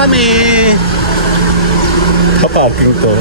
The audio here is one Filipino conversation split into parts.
kami. Paparking to.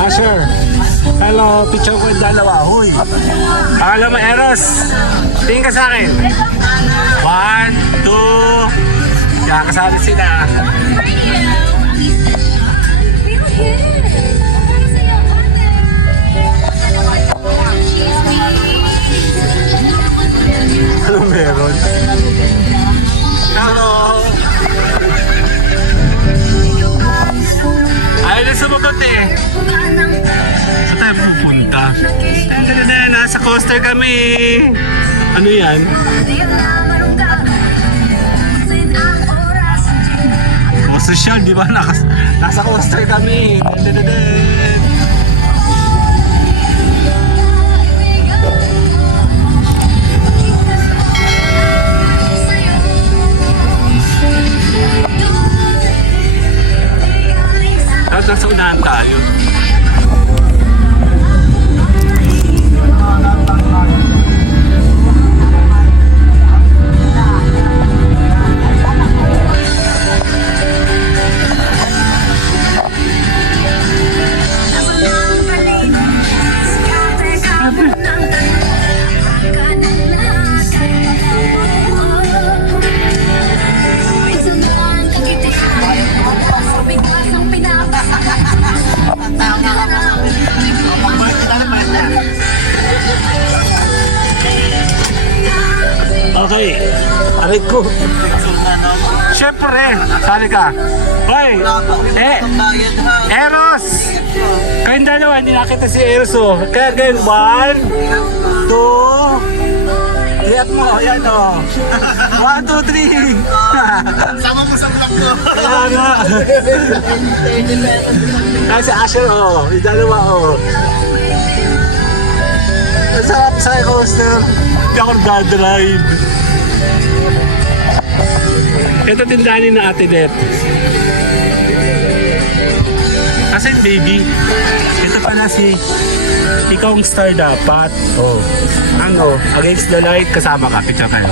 Asher, hello, picture ko yung dalawa. Huy, pangalan mo Eros. Tingin ka sa akin. 1, 2. Yan, kasali sila. Ano meron? Hello. Ayaw na sumagot eh. Saan tayo pupunta? Nasa coaster kami. Ano yan? Posisyon, di ba? Nasa coaster kami. Tapos nasa unahan tayo. Okay, aray ko. Siyempre, sali ka. Hoy, Eros! Kayong dalawa, hindi nakita si Eros oh. Kaya ganyan, 1, 2, tiyak mo, yan oh. 1, 2, 3. Sama mo sa vlog ko. Kaya nga. Kaya si Asher oh, yung dalawa oh. master. Hindi ako nag-drive. Ito tindahan na Ate Det. Kasi baby, ito pala si ikaw ang star dapat. Oh. Ano, against the light, kasama ka. Picture kayo.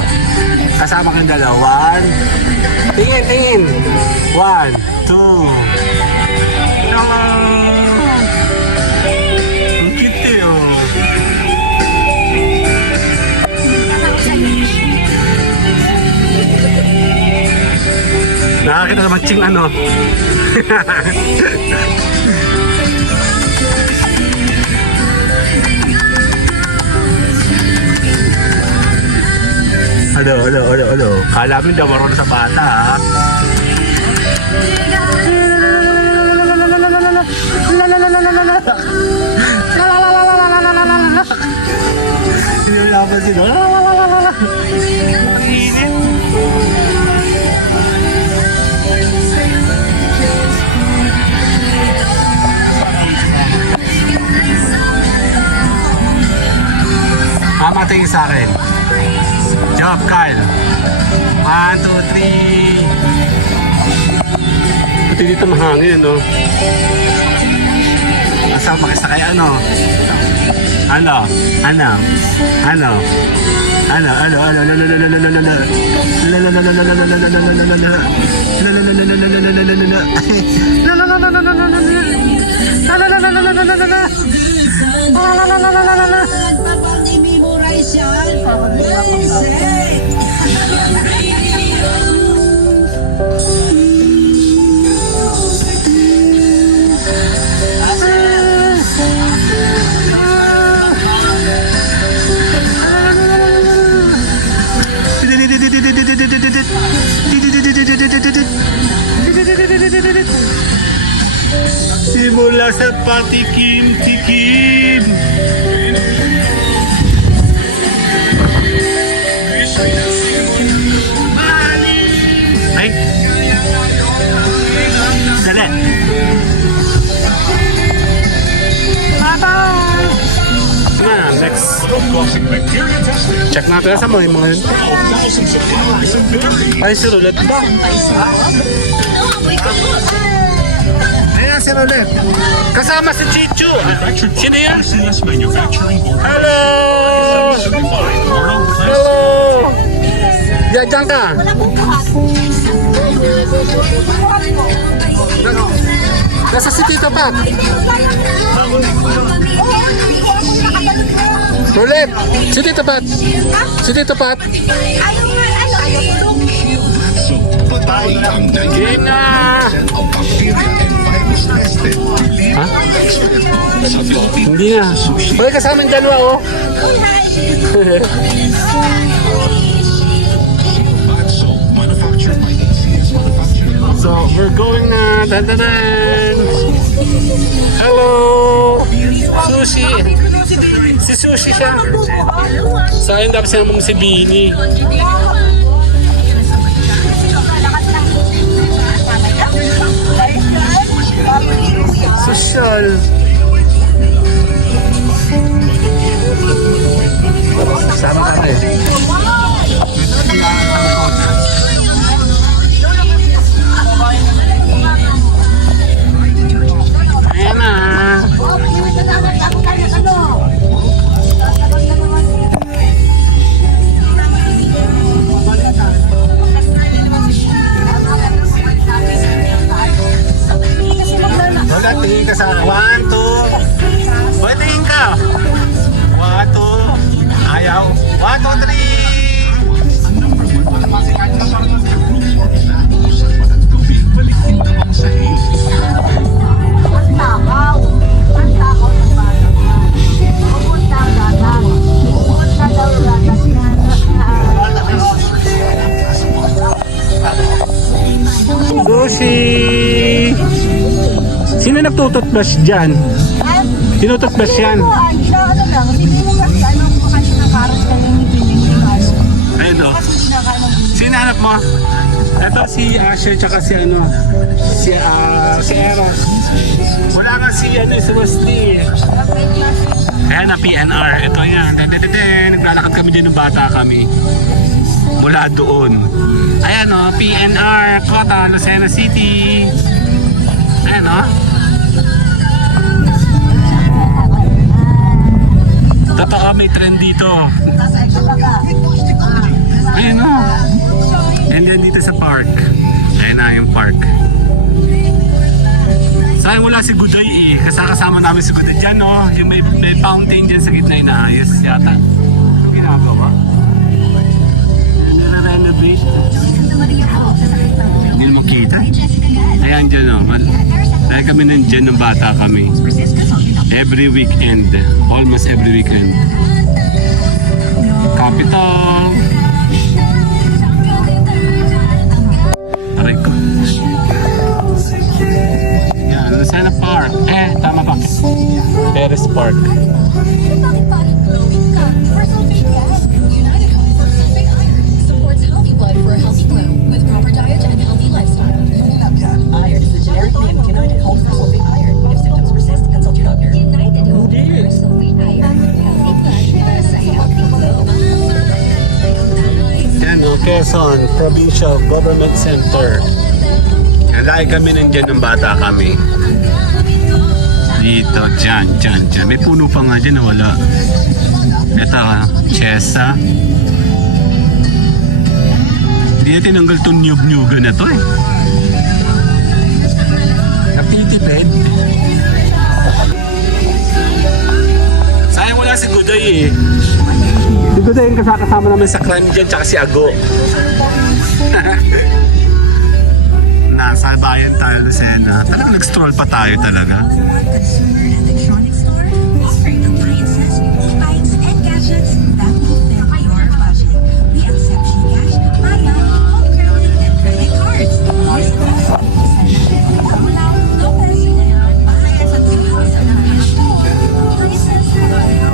Kasama kang dalawa. Tingin, tingin. 1, 2. No. Ang cute eh, oh. Nakakita sa matching ano. Ano. Kala mo daw marunong sa bata, ha? Hindi mo napansin, no? Ang init. Tingin sa akin. Job, Kyle. 1, 2, 3. Buti dito mahangin, no? Asa makisakay ano? Ano? Simula sa patikim-tikim. Ay. Dali. Next. Check natin sa mga yun. Ay, si Roulette ba? Ayan si Roulette. Kasama si Chichu. Sino yan? Hello! Hello! Diyan ka. Nasa si Tito Pat. Roulette, si Tito Pat. Si Tito Pat. Gina! Ha? Hindi na. Bakit kasama yung dalawa, oh? So, we're going na. Dan-dan-dan. Hello! Sushi. Si Sushi siya. So, ayun dapat sinamang si Bini. Social. Sama natin. Ayan na. Wala, tingin ka sa 1, 2. Wala, tingin ka. 1, 2. Ayaw. 1, 2, 3. Sushi! Sino nagtututbrush dyan? Tinututbrush yan? Ayun o. Sino hanap mo? Ito Ito si Asher tsaka si ano, si Eros. Wala nga si si Wesley. Ayan na PNR. Ito yan. Naglalakad kami din ng bata kami. Mula doon. Ayan o, PNR, Cota, Lucena City. Ayan o. Totoo, may trend dito. Ayan o. And then dito sa park. Ayan na yung park. Sayang wala si Guday eh. Kasama namin si Guday dyan no. Yung may fountain dyan sa gitna inaayos yata. Ano ginagawa? Nire-renovate. Hindi mo makita. Ayan dyan no. Dahil kami nandyan ng bata kami. Every weekend. Almost every weekend. Capital. Aray ko. Yan, Lucena Park. Tama ba? Perez Park. Iron is the generic name of United Home for Sulfate Iron. If symptoms persist, consult your doctor. United Home for Sulfate Iron. Healthy blood para sa healthy flow. Yan o, Quezon Provincial Government Center. Yan, lagi kami nandyan ng bata kami. Dito, dyan. May puno pa nga dyan na wala. Ito, Chesa. Hindi na tinanggal itong nyug-nyugan na to eh. Napitipid. Sayang wala si Guday eh. Si Guday yung kasama namin sa crime dyan, tsaka si Ago. Nasa bayan tayo, Lucena. Talagang nag-stroll pa tayo talaga. Electronic store, street appliances, bikes, and gadgets that will fit your budget. We accept GCash, Maya, home credit, and credit cards. Use it all. Wala, no peso na yan. Bahaya sa tingin sa namin. License na tayo.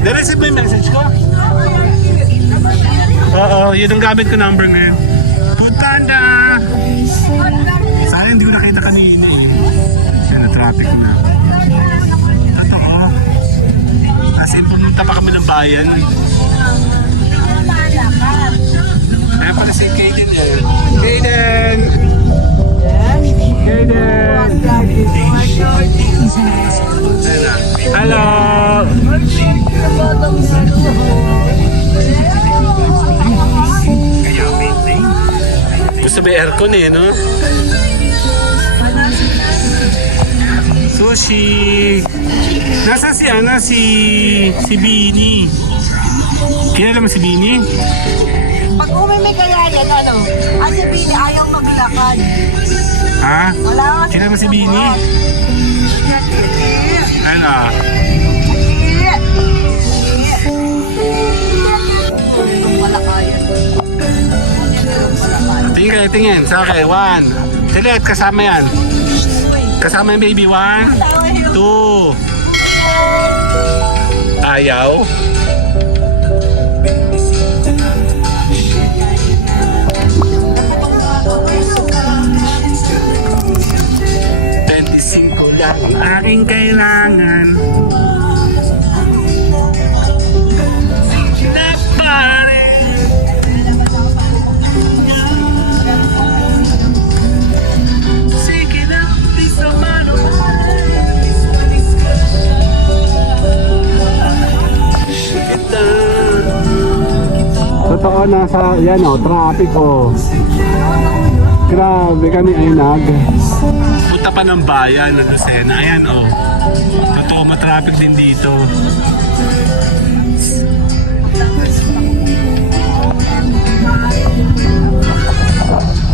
Na-receive mo yung message ko? Oo, yun ang gamit ko number ngayon. Food Panda! Sana hindi ko nakita kanina eh. Siya na traffic na. Totoo. As in, pumunta pa kami ng bayan. Ayan pala si Kaden eh. Kaden! Kaden! Hello! Gusto may aircon eh, no? Sushi! Nasa si ano, si Bini. Kilala mo si Bini? Pag umimigay yan, ano, ang si Bini ayaw maglakad. Ha? Wala ka Kilala mo si Bini? Ano? Wala kaya. Tingin. Sa akin. 1. Tilet, kasama yan. Kasama yung baby. 1, 2. Ayaw. Lang ang aking kailangan na pare. Sige na, di sa mano. Kita. Totoo nasa, yan o, traffic o. Grabe kami ay punta pa ng bayan ng Lucena. Ayan o. Totoo, matraffic din dito.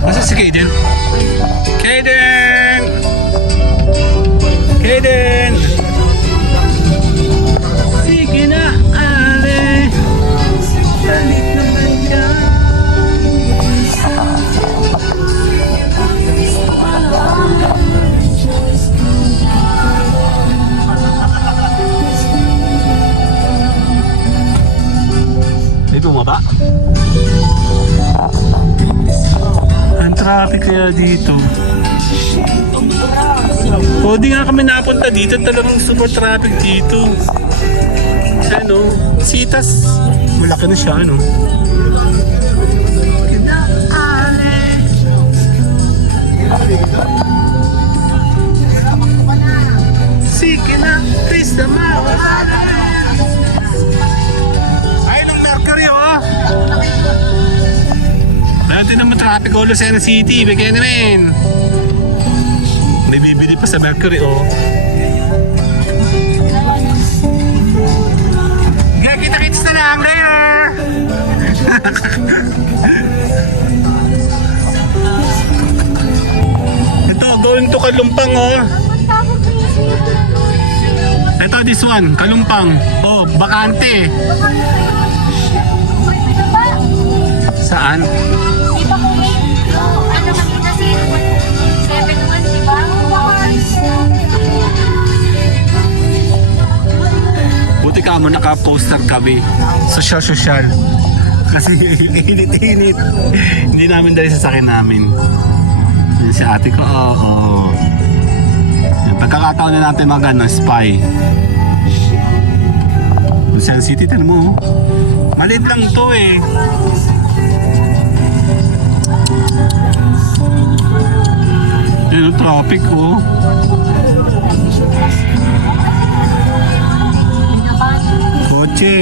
Asa si Kaden? Kaden! Kaden! Sige na! pala dito. O, di nga kami napunta dito. Talagang super traffic dito. Ano, Sitas. Malaki na siya, ano. Sige na, please na ay, ng Mercury, oh. Dati naman traffic ko Lucena City. Bigyan namin. May bibili pa sa Mercury, oh. Kita-kits na lang later. Ito, going to Kalumpang, oh. Ito, this one, Kalumpang. Oh, bakante. Saan? Di ba kung ano kanina si 7-1, di ba? Buti ka mo naka-poster kami. Social. Kasi init-init. Hindi namin dali sa sakin namin. Yan si ate ko, oo. Yan, pagkakataon na natin mag spy. Lucena City, tinan mo. Maliit lang to eh. Yan yung traffic, oh. Kotse.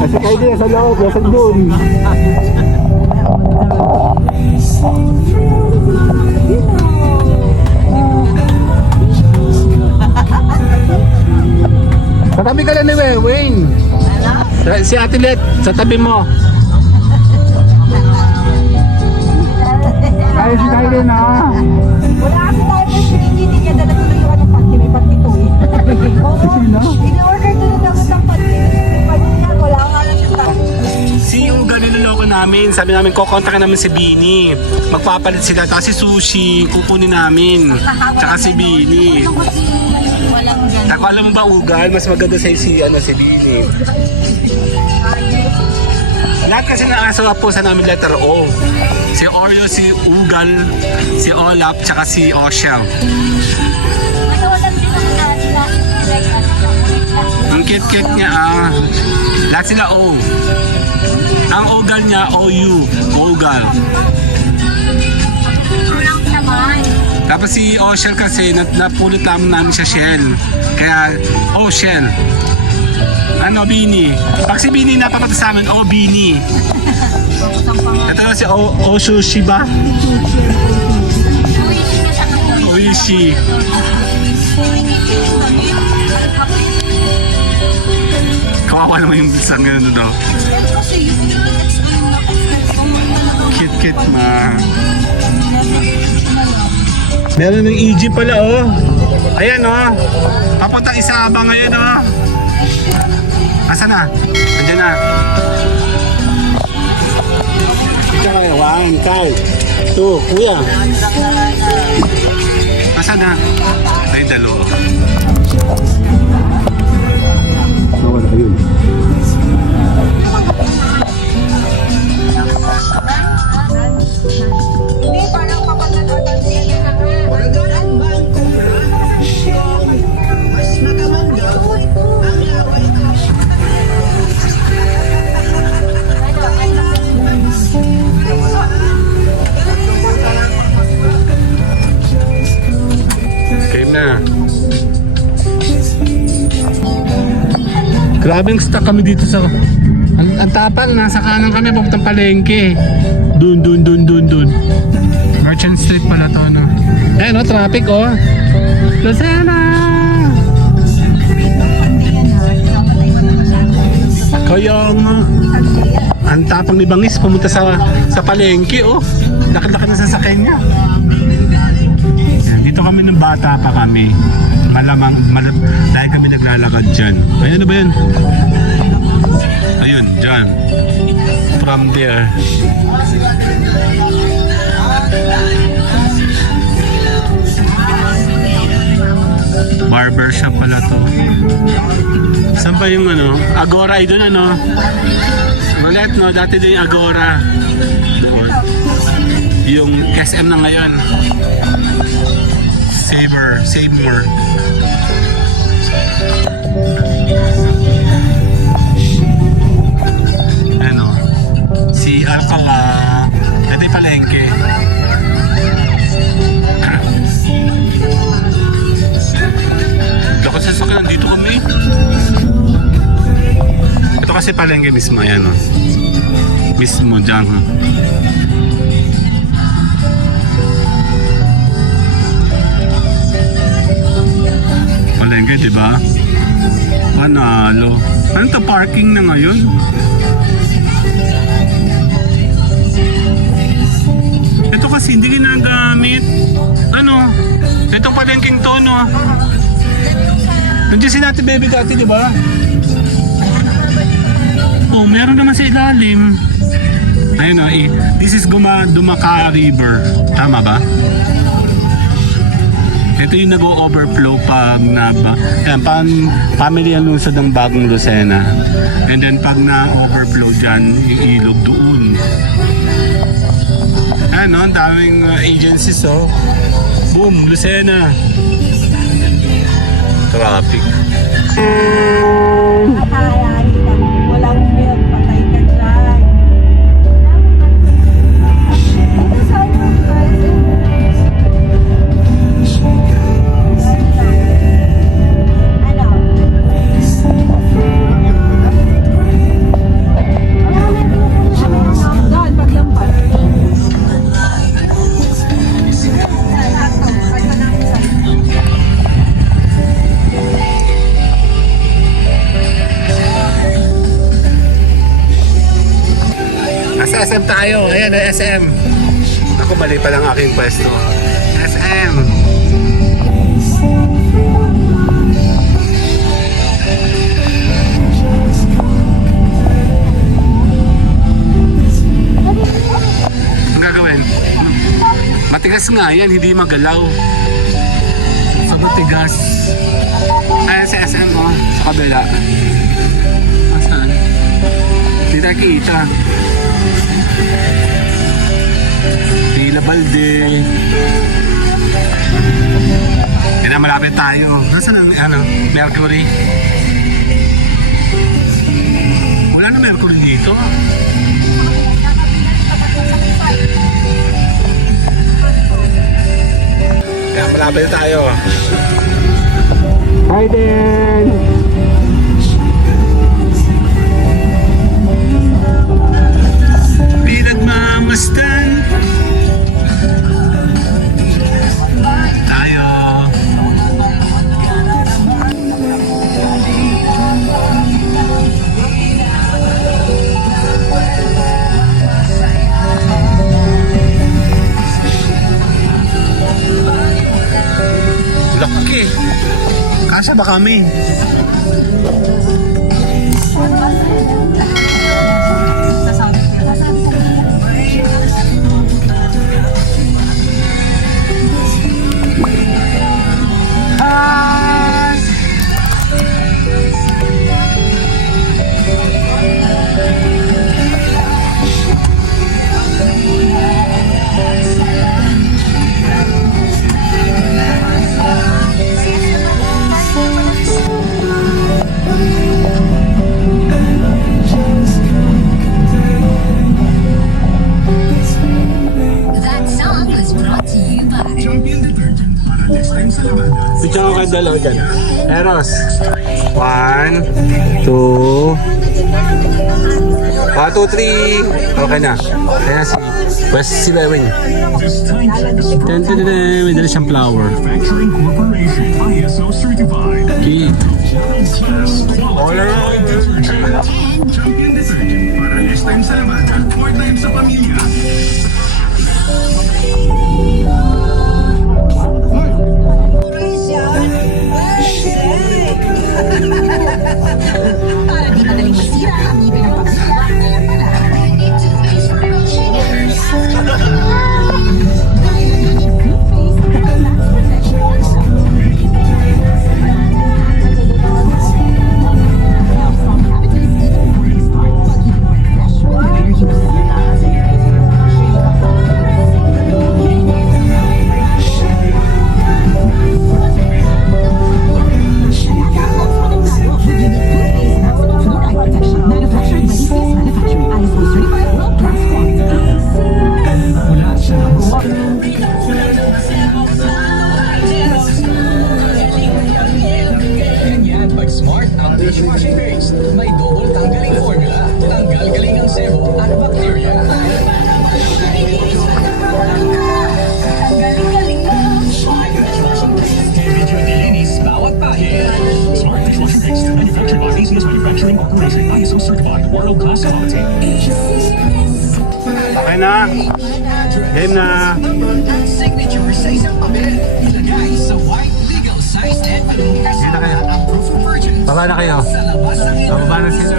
Kasi kayo din sa loob, nasa doon. Sa tabi ka lang ni Weng. Si Ate Let, sa tabi mo. Kaya si Kylie na. Wala kasi tayo ng hindi niya dala tuloy yung ano pati, may pati to eh. Oo, in-order ko na dapat ang pati. Pati niya, wala nga lang siya tayo. Si Uga niloloko namin. Sabi namin, kukontakin namin si Bini. Magpapalit sila. Tapos si Sushi, kukunin namin. Tsaka si Bini. Walang ganun. Tako alam mo ba, Ugal? Mas maganda sa'yo si Bini. Lahat kasi ng aso po sa namin letter O. Si Oreo, si Ugal, si Olap, tsaka si Oshel. Ano, walang din ang Ang kit-kit niya, lahat sila O. Ang Ugal niya, OU. Ugal. Walang naman. Tapos si Oshel kasi, napulot namin siya Shell. Kaya, Oshel. Ano, Bini? Pag si Bini napapata sa amin, O Bini. Ito na si O Sushi ba? Oishi. Kawawa naman yung isang gano'n daw. Kit-kit ma. Meron ng EG pala, oh. Ayan, oh. Papuntang Isabang ngayon, oh. Asa na? Andiyan na. Ito kayo. 1, Kyle. 2, kuya. Asa na? Ay, dalawa. Nawala, ayun. Hindi, parang papalagatan niya na nga. Magalan ba ang kura? Mas nakamangga ang laway ko. Game na. Grabing stuck kami dito sa... Ang tapal, nasa kanan kami, papuntang palengke. Dun. Merchant Street pala to, no? Eh, no, traffic, oh. Lucena! Kaya nga. Ang tapang ni Bangis, pumunta sa palengke, oh. Laki-laki na sasakyan niya. Yan, dito kami ng bata pa kami. Dahil kami naglalakad dyan. Ayun, ano ba yun? Ayun, dyan. From there. Barbershop pala to. Saan ba yung ano? Agora ay doon ano? Ulit no, dati din yung Agora. Doon. Yung SM na ngayon. Save more. Ano? Si Alcala. Ito yung palengke. Dapat sa sakyan, dito kami. Ito kasi palengke mismo, ayan o. Mismo dyan. Palengke, di ba? Panalo. Ano to, parking na ngayon? Ito kasi hindi ginagamit. Ano? Itong palengking to, no? Nandiyan si Nati Baby Kati, di ba? Oh, meron naman sa ilalim. Ayun o, this is Dumaka River. Tama ba? Ito yung nag-overflow pag family ang lungsod ng Bagong Lucena. And then pag na-overflow dyan, yung ilog doon. Ano, ang daming agencies oh. Boom, Lucena. Traffic. Ay, walang milk, patay ka dyan. Ito saan yung ano? Doon, paglampas. Nasa SM tayo. Ayan, SM. Ako, mali pa lang aking pwesto. SM. Ang gagawin? Matigas nga yan, hindi magalaw. So, matigas. Ayan sa SM mo, sa kabila. Asan? Hindi tayo kita. Tila Balde. Yan na, malapit tayo. Nasaan ang Mercury? Wala na Mercury dito. Yan, malapit tayo. Hi there! Pinagmamasdan tayo. Laki. Kasya ba kami? That song was brought to you by Picture ko kayo dalawa dyan. Eros. 1, 2. 1, 2, 3. Okay na. Kaya si Wewing. May dala siyang flower. Okay. All around. Champion detergent para less time sa lamada, more time sa pamilya. para di madaling masira ang ibig ng pamilya. Kaya pala, need to face promotion. Dahil ang toothpaste, that's protection also. ang dishwashing paste. May double tanggaling formula. Tanggal galing ang sebo at bacteria. Heavy duty linis bawat pahit. Smart dishwashing paste. Manufactured by ACS Manufacturing Corporation. ISO certified. World-class quality. Okay na. Game na. Ang signature sa isang papel. Ilagay sa white legal size and Sige na kayo. approved for purchase. Baba na kayo. Sa labas ng Baba na sila.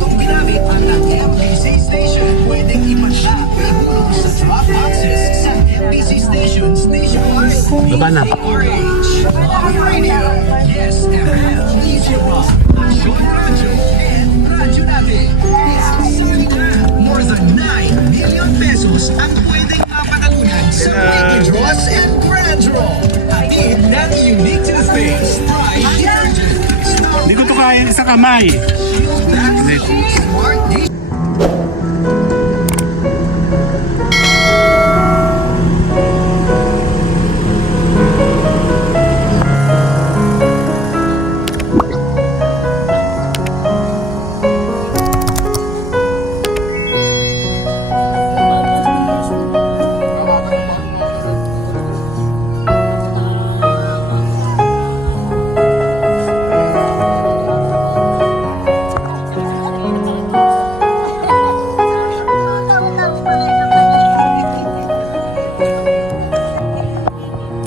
Kung ginamit ang MBC station, pwedeng ipadla ihulog sa drop boxes sa MBC stations nationwide. Baba na. RH, Love Radio, Yes FM, Easy Rock, Action Radio, and Radyo Natin. Isasali na more than 9 million pesos ang pwedeng mapanalunan sa Weekly Draws and Grand Draw. Hatid ng unique toothpaste, Pride Detergent. Hindi ko to kaya sa kamay. Hindi. Smart dish.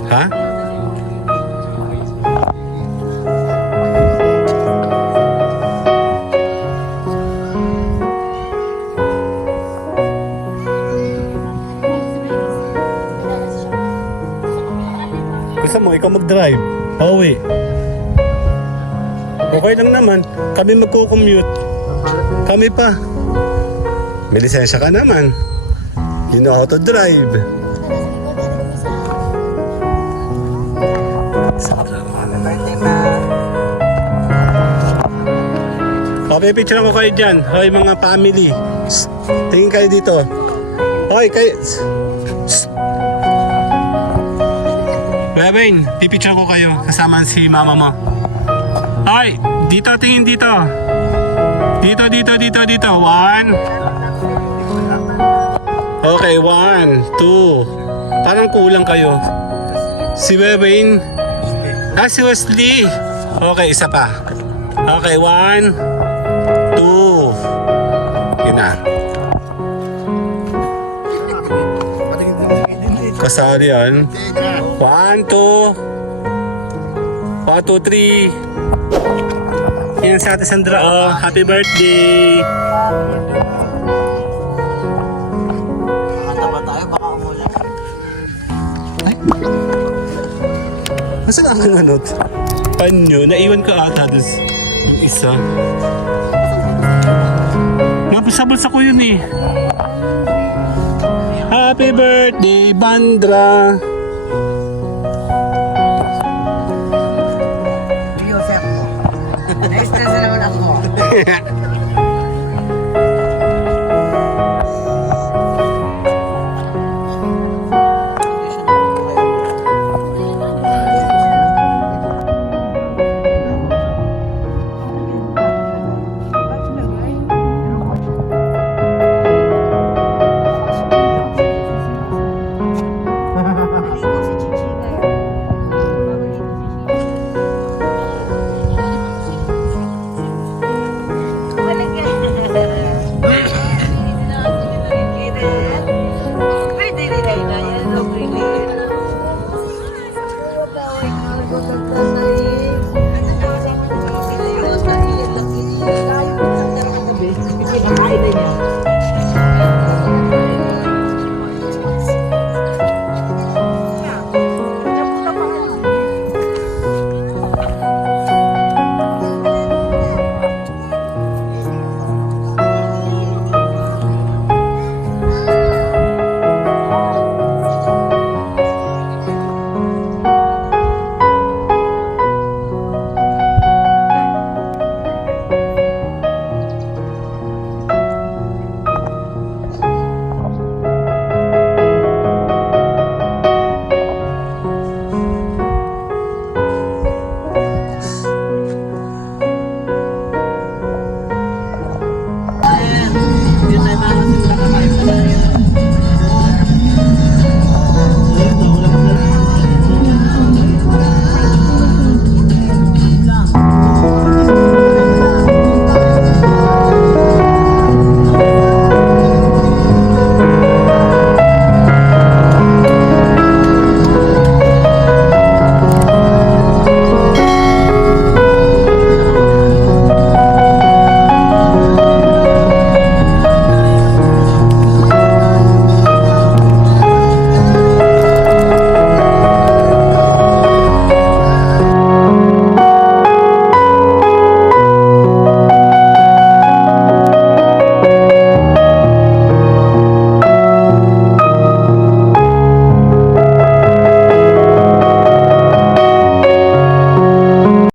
Ha? Gusto mo, ikaw mag-drive. Pauwi. Okay lang naman. Kami magko-commute. Kami pa. May lisensya ka naman. You know how to drive. Okay, picture ko kayo dyan. Hoy, mga family. Shh. Tingin kayo dito. Hoy, kayo. Shh. Bebeng, pipicture ko kayo. Kasama si mama mo. Hoy, dito, tingin dito. Dito, dito, dito, dito. 1. Okay, 1, 2. Parang kulang kayo. Si Bebeng. Si Wesley. Okay, isa pa. Okay, 1, 2. Yun na. Kasali yan. 1, 2. 1, 2, 3. Yan sa Ate Sandra. Oh, happy birthday. Nasaan ang ano? Panyo? Naiwan ka ata doon yung isa. Mapasabot ko yun eh. Happy birthday, Bandra! Extra na naman ako.